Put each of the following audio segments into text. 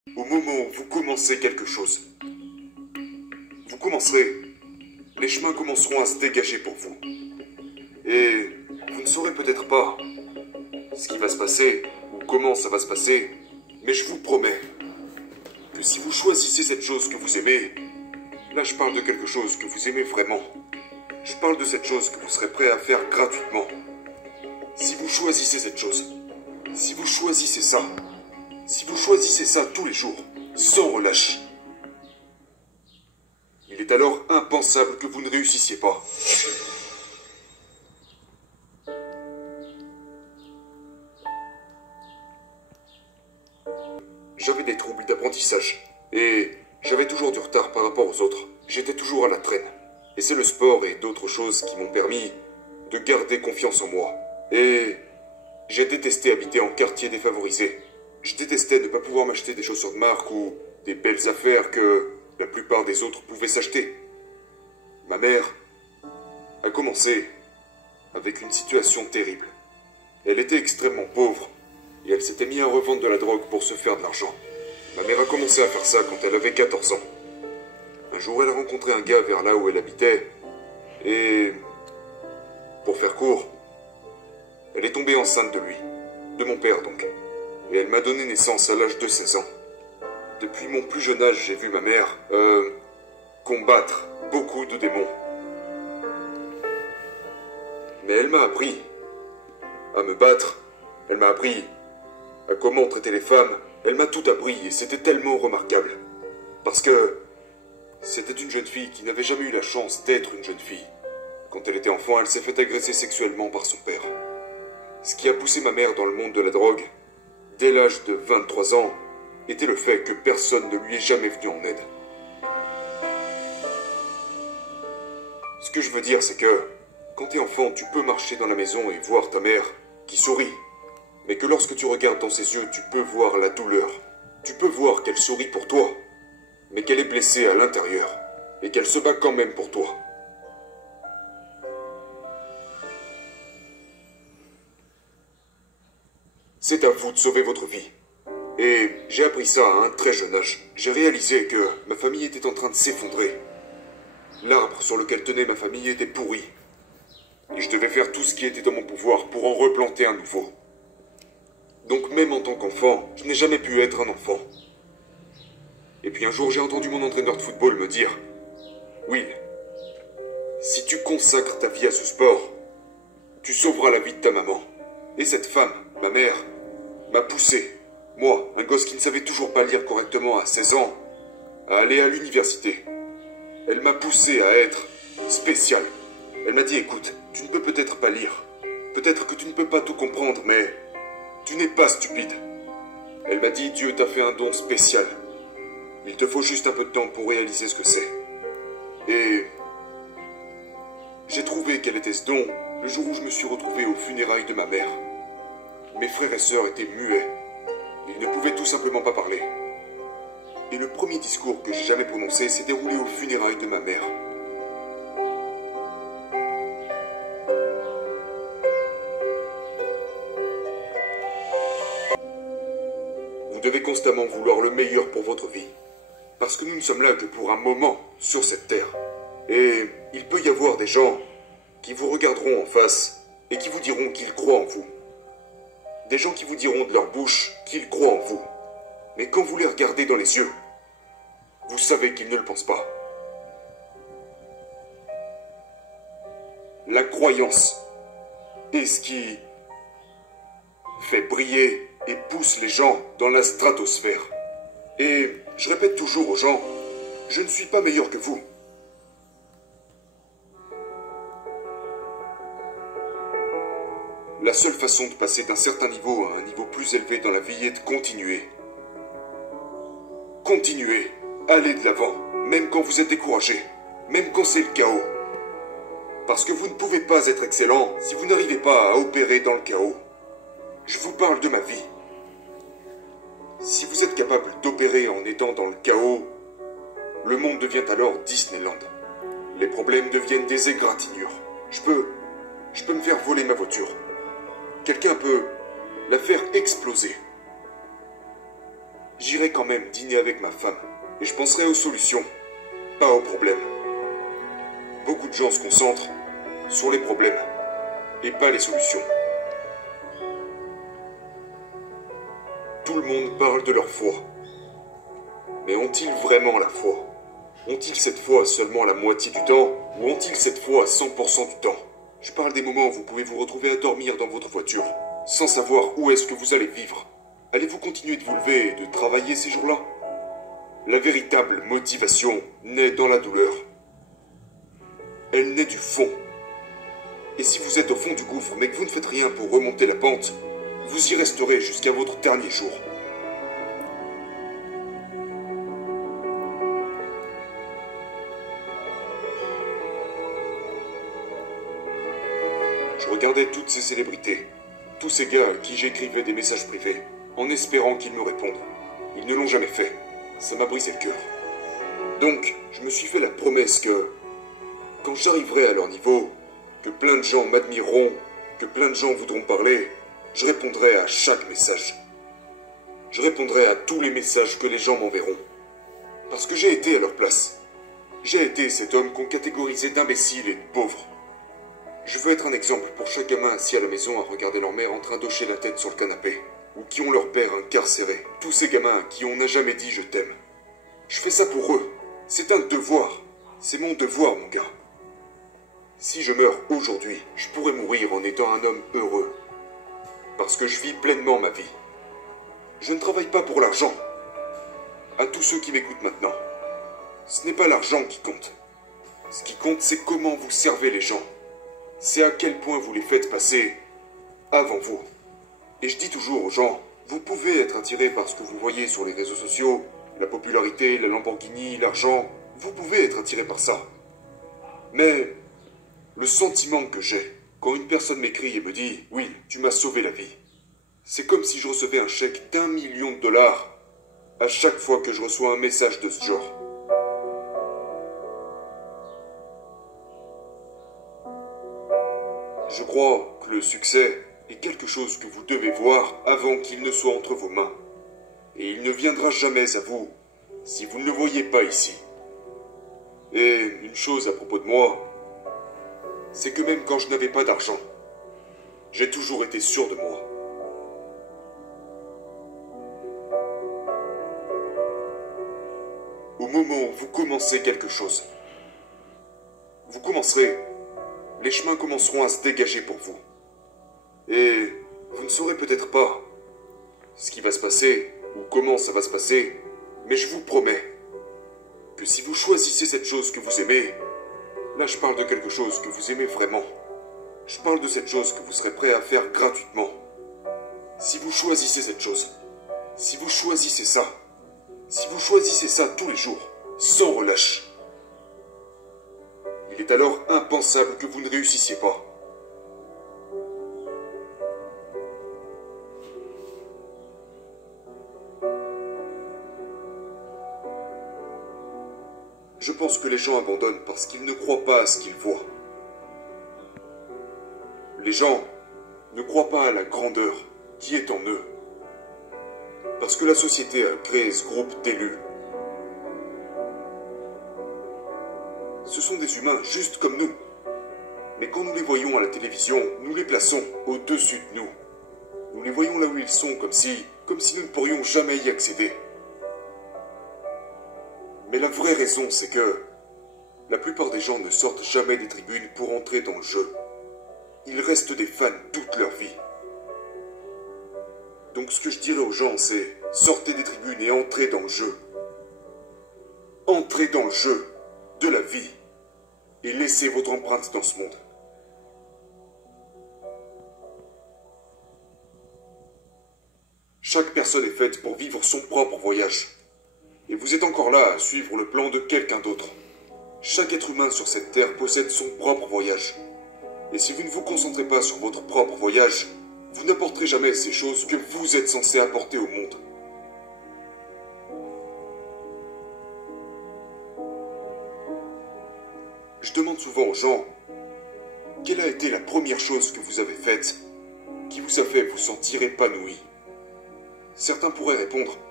Au moment où vous commencez quelque chose, vous commencerez, les chemins commenceront à se dégager pour vous. Et vous ne saurez peut-être pas ce qui va se passer ou comment ça va se passer, mais je vous promets que si vous choisissez cette chose que vous aimez, là je parle de quelque chose que vous aimez vraiment, je parle de cette chose que vous serez prêt à faire gratuitement. Si vous choisissez cette chose, si vous choisissez ça tous les jours, sans relâche, il est alors impensable que vous ne réussissiez pas. J'avais des troubles d'apprentissage et j'avais toujours du retard par rapport aux autres. J'étais toujours à la traîne. Et c'est le sport et d'autres choses qui m'ont permis de garder confiance en moi. Et j'ai détesté habiter en quartier défavorisé. Je détestais ne pas pouvoir m'acheter des chaussures de marque ou des belles affaires que la plupart des autres pouvaient s'acheter. Ma mère a commencé avec une situation terrible. Elle était extrêmement pauvre et elle s'était mise à revendre de la drogue pour se faire de l'argent. Ma mère a commencé à faire ça quand elle avait 14 ans. Un jour, elle a rencontré un gars vers là où elle habitait et, pour faire court, elle est tombée enceinte de lui, de mon père donc, et elle m'a donné naissance à l'âge de 16 ans. Depuis mon plus jeune âge, j'ai vu ma mère, combattre beaucoup de démons. Mais elle m'a appris à me battre, elle m'a appris à comment traiter les femmes, elle m'a tout appris et c'était tellement remarquable. Parce que c'était une jeune fille qui n'avait jamais eu la chance d'être une jeune fille. Quand elle était enfant, elle s'est fait agresser sexuellement par son père. Ce qui a poussé ma mère dans le monde de la drogue, dès l'âge de 23 ans, était le fait que personne ne lui est jamais venu en aide. Ce que je veux dire, c'est que, quand t'es enfant, tu peux marcher dans la maison et voir ta mère qui sourit. Mais que lorsque tu regardes dans ses yeux, tu peux voir la douleur. Tu peux voir qu'elle sourit pour toi, mais qu'elle est blessée à l'intérieur, et qu'elle se bat quand même pour toi. C'est à vous de sauver votre vie. Et j'ai appris ça à un très jeune âge. J'ai réalisé que ma famille était en train de s'effondrer. L'arbre sur lequel tenait ma famille était pourri. Et je devais faire tout ce qui était dans mon pouvoir pour en replanter un nouveau. Donc même en tant qu'enfant, je n'ai jamais pu être un enfant. Et puis un jour, j'ai entendu mon entraîneur de football me dire « Will, si tu consacres ta vie à ce sport, tu sauveras la vie de ta maman. » Et cette femme, ma mère, m'a poussé, moi, un gosse qui ne savait toujours pas lire correctement à 16 ans, à aller à l'université. Elle m'a poussé à être spécial. Elle m'a dit « Écoute, tu ne peux peut-être pas lire. Peut-être que tu ne peux pas tout comprendre, mais tu n'es pas stupide. » Elle m'a dit « Dieu t'a fait un don spécial. Il te faut juste un peu de temps pour réaliser ce que c'est. » Et j'ai trouvé quel était ce don le jour où je me suis retrouvé aux funérailles de ma mère. Mes frères et sœurs étaient muets. Ils ne pouvaient tout simplement pas parler. Et le premier discours que j'ai jamais prononcé s'est déroulé aux funérailles de ma mère. Vous devez constamment vouloir le meilleur pour votre vie. Parce que nous ne sommes là que pour un moment sur cette terre. Et il peut y avoir des gens qui vous regarderont en face et qui vous diront qu'ils croient en vous. Des gens qui vous diront de leur bouche qu'ils croient en vous. Mais quand vous les regardez dans les yeux, vous savez qu'ils ne le pensent pas. La croyance est ce qui fait briller et pousse les gens dans la stratosphère. Et je répète toujours aux gens, je ne suis pas meilleur que vous. La seule façon de passer d'un certain niveau à un niveau plus élevé dans la vie est de continuer. Continuez, allez de l'avant, même quand vous êtes découragé, même quand c'est le chaos. Parce que vous ne pouvez pas être excellent si vous n'arrivez pas à opérer dans le chaos. Je vous parle de ma vie. Si vous êtes capable d'opérer en étant dans le chaos, le monde devient alors Disneyland. Les problèmes deviennent des égratignures. Je peux me faire voler ma voiture. Quelqu'un peut la faire exploser. j'irai quand même dîner avec ma femme. Et je penserai aux solutions, pas aux problèmes. Beaucoup de gens se concentrent sur les problèmes et pas les solutions. Tout le monde parle de leur foi. Mais ont-ils vraiment la foi? Ont-ils cette foi seulement la moitié du temps ou ont-ils cette foi à 100% du temps? Je parle des moments où vous pouvez vous retrouver à dormir dans votre voiture, sans savoir où est-ce que vous allez vivre. Allez-vous continuer de vous lever et de travailler ces jours-là? La véritable motivation naît dans la douleur. Elle naît du fond. Et si vous êtes au fond du gouffre mais que vous ne faites rien pour remonter la pente, vous y resterez jusqu'à votre dernier jour. Je regardais toutes ces célébrités, tous ces gars à qui j'écrivais des messages privés, en espérant qu'ils me répondent. Ils ne l'ont jamais fait. Ça m'a brisé le cœur. Donc, je me suis fait la promesse que, quand j'arriverai à leur niveau, que plein de gens m'admireront, que plein de gens voudront parler, je répondrai à chaque message. Je répondrai à tous les messages que les gens m'enverront. Parce que j'ai été à leur place. J'ai été cet homme qu'on catégorisait d'imbécile et de pauvre. Je veux être un exemple pour chaque gamin assis à la maison à regarder leur mère en train d'hocher la tête sur le canapé. Ou qui ont leur père incarcéré. Tous ces gamins à qui on n'a jamais dit je t'aime. Je fais ça pour eux. C'est un devoir. C'est mon devoir, mon gars. Si je meurs aujourd'hui, je pourrais mourir en étant un homme heureux. Parce que je vis pleinement ma vie. Je ne travaille pas pour l'argent. À tous ceux qui m'écoutent maintenant, ce n'est pas l'argent qui compte. Ce qui compte, c'est comment vous servez les gens. C'est à quel point vous les faites passer avant vous. Et je dis toujours aux gens, vous pouvez être attiré par ce que vous voyez sur les réseaux sociaux, la popularité, la Lamborghini, l'argent, vous pouvez être attiré par ça. Mais le sentiment que j'ai quand une personne m'écrit et me dit « Oui, tu m'as sauvé la vie », c'est comme si je recevais un chèque d'1 million de dollars à chaque fois que je reçois un message de ce genre. Je crois que le succès est quelque chose que vous devez voir avant qu'il ne soit entre vos mains. Et il ne viendra jamais à vous si vous ne le voyez pas ici. Et une chose à propos de moi, c'est que même quand je n'avais pas d'argent, j'ai toujours été sûr de moi. Au moment où vous commencez quelque chose, vous commencerez, les chemins commenceront à se dégager pour vous. Et vous ne saurez peut-être pas ce qui va se passer ou comment ça va se passer, mais je vous promets que si vous choisissez cette chose que vous aimez, là je parle de quelque chose que vous aimez vraiment, je parle de cette chose que vous serez prêt à faire gratuitement. Si vous choisissez cette chose, si vous choisissez ça, si vous choisissez ça tous les jours, sans relâche, il est alors impensable que vous ne réussissiez pas. Je pense que les gens abandonnent parce qu'ils ne croient pas à ce qu'ils voient. Les gens ne croient pas à la grandeur qui est en eux. Parce que la société a créé ce groupe d'élus. Ce sont des humains juste comme nous. Mais quand nous les voyons à la télévision, nous les plaçons au-dessus de nous. Nous les voyons là où ils sont, comme si nous ne pourrions jamais y accéder. Mais la vraie raison, c'est que la plupart des gens ne sortent jamais des tribunes pour entrer dans le jeu. Ils restent des fans toute leur vie. Donc ce que je dirais aux gens, c'est sortez des tribunes et entrez dans le jeu. Entrez dans le jeu de la vie et laissez votre empreinte dans ce monde. Chaque personne est faite pour vivre son propre voyage. Et vous êtes encore là à suivre le plan de quelqu'un d'autre. Chaque être humain sur cette terre possède son propre voyage. Et si vous ne vous concentrez pas sur votre propre voyage, vous n'apporterez jamais ces choses que vous êtes censé apporter au monde. Je demande souvent aux gens, quelle a été la première chose que vous avez faite qui vous a fait vous sentir épanoui? Certains pourraient répondre,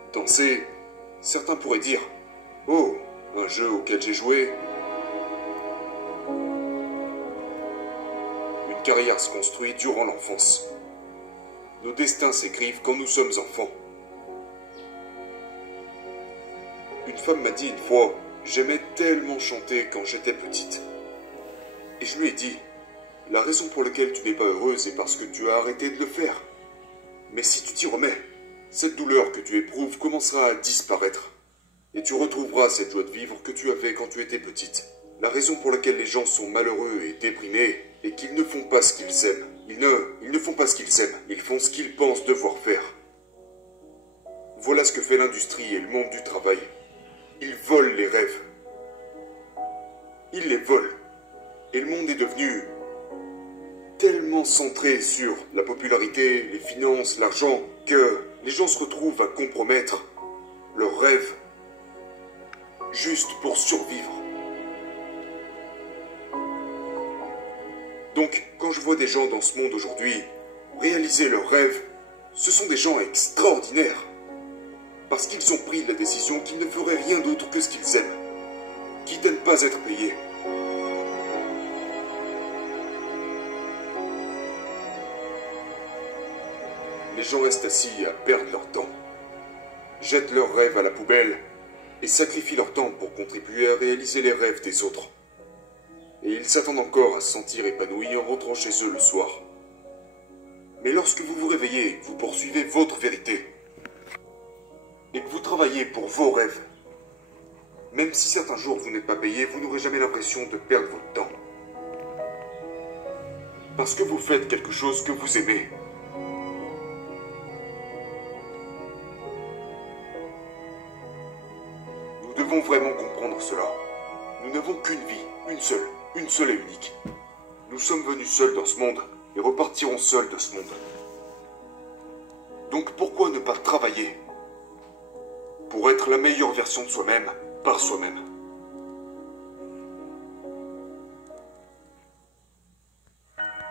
Danser, certains pourraient dire, oh, un jeu auquel j'ai joué. Une carrière se construit durant l'enfance. Nos destins s'écrivent quand nous sommes enfants. Une femme m'a dit une fois, j'aimais tellement chanter quand j'étais petite. Et je lui ai dit, la raison pour laquelle tu n'es pas heureuse est parce que tu as arrêté de le faire. Mais si tu t'y remets, cette douleur que tu éprouves commencera à disparaître. Et tu retrouveras cette joie de vivre que tu avais quand tu étais petite. La raison pour laquelle les gens sont malheureux et déprimés est qu'ils ne font pas ce qu'ils aiment. Ils ne font pas ce qu'ils aiment, ils font ce qu'ils pensent devoir faire. Voilà ce que fait l'industrie et le monde du travail. Ils volent les rêves. Ils les volent. Et le monde est devenu tellement centré sur la popularité, les finances, l'argent, que les gens se retrouvent à compromettre leurs rêves juste pour survivre. Donc, quand je vois des gens dans ce monde aujourd'hui réaliser leurs rêves, ce sont des gens extraordinaires. Parce qu'ils ont pris la décision qu'ils ne feraient rien d'autre que ce qu'ils aiment, quitte à ne pas être payés. Les gens restent assis à perdre leur temps, jettent leurs rêves à la poubelle et sacrifient leur temps pour contribuer à réaliser les rêves des autres. Et ils s'attendent encore à se sentir épanouis en rentrant chez eux le soir. Mais lorsque vous vous réveillez, vous poursuivez votre vérité, et que vous travaillez pour vos rêves, même si certains jours vous n'êtes pas payé, vous n'aurez jamais l'impression de perdre votre temps. Parce que vous faites quelque chose que vous aimez. Nous devons vraiment comprendre cela. Nous n'avons qu'une vie, une seule et unique. Nous sommes venus seuls dans ce monde et repartirons seuls de ce monde. Donc pourquoi ne pas travailler pour être la meilleure version de soi-même, par soi-même?